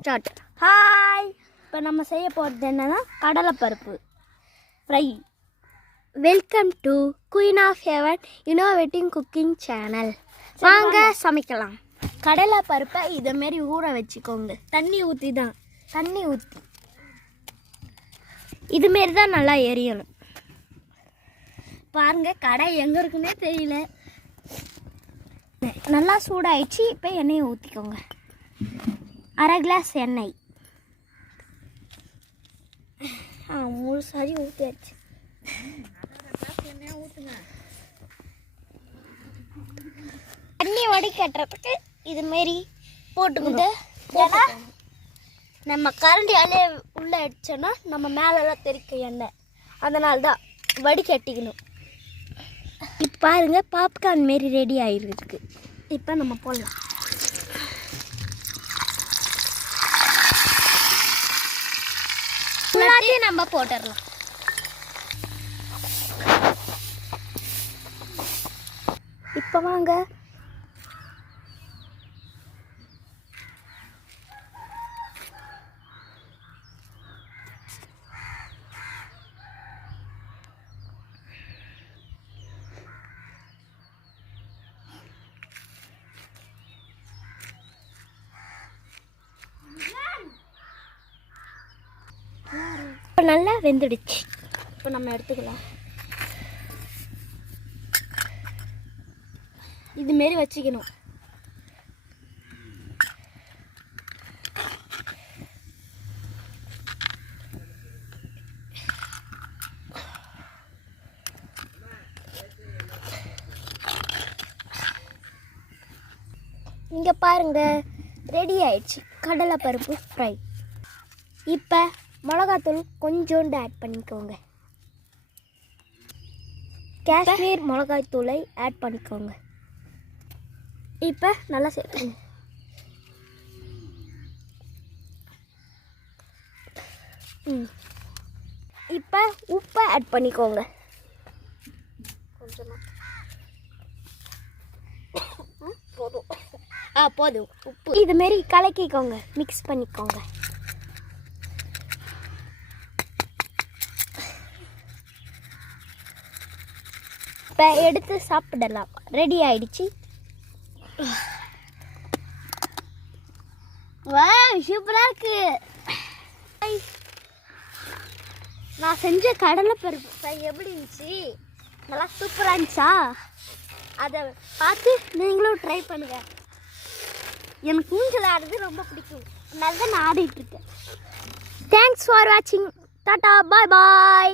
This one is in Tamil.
ஸ்டார்ட். ஹாய், இப்போ நம்ம செய்ய போகிறது என்னன்னா கடலைப்பருப்பு fry. Welcome to queen of heaven innovating cooking channel. வாங்க சமைக்கலாம். கடலைப்பருப்பை இதேமாரி ஊற வச்சுக்கோங்க. தண்ணி ஊற்றி இதுமாரி தான் நல்லா எரியணும். பாருங்க, கடை எங்கே இருக்குன்னே தெரியல. நல்லா சூடாயிடுச்சு. இப்போ எண்ணெயை ஊற்றிக்கோங்க. அரை கிளாஸ் எண்ணெய். முழு சாரி ஊற்றியாச்சு. தண்ணி வடிகட்டுறதுக்கு இதுமாரி போட்டுக்கிட்டு நம்ம கரண்டியாலே உள்ளே அடிச்சோன்னா நம்ம மேலெல்லாம் தெரிக்கும் எண்ணெய். அதனால தான் வடிகட்டிக்கணும். இப்போ பாருங்க, பாப்கார்ன் மாரி ரெடி ஆகிருக்கு. இப்போ நம்ம போடலாம். எல்லாத்தையும் நம்ம போட்டுடலாம். இப்போ வாங்க இப்போ நல்லா வெந்துடுச்சு. இப்போ நம்ம எடுத்துக்கலாம். இதுமாரி வச்சுக்கணும். இங்கே பாருங்க, ரெடி ஆயிடுச்சு கடலைப்பருப்பு ஃப்ரை. இப்போ மிளகாத்தூள் கொஞ்சோண்டு ஆட் பண்ணிக்கோங்க. காஷ்மீர் மிளகாய்த்தூளை ஆட் பண்ணிக்கோங்க. இப்போ நல்லா சேர்த்துக்கோங்க. இப்போ உப்பை ஆட் பண்ணிக்கோங்க. கொஞ்சமாக போதும். போதும் உப்பு. இதுமாரி கலக்கிக்கோங்க, மிக்ஸ் பண்ணிக்கோங்க. இப்போ எடுத்து சாப்பிடலாம். ரெடி ஆயிடுச்சு. வா, சூப்பராக இருக்கு. நான் செஞ்ச கடலைப்பருப்பு ஃப்ரை எப்படி இருந்துச்சு? நல்லா சூப்பராக இருந்துச்சா? அதை பார்த்து நீங்களும் ட்ரை பண்ணுங்க. எனக்கு ஊஞ்சல் ஆடுறது ரொம்ப பிடிக்கும். அதனால தான் நான் ஆடிட்டுருக்கேன். தேங்க்ஸ் ஃபார் வாட்சிங். டாட்டா, பாய் பாய்.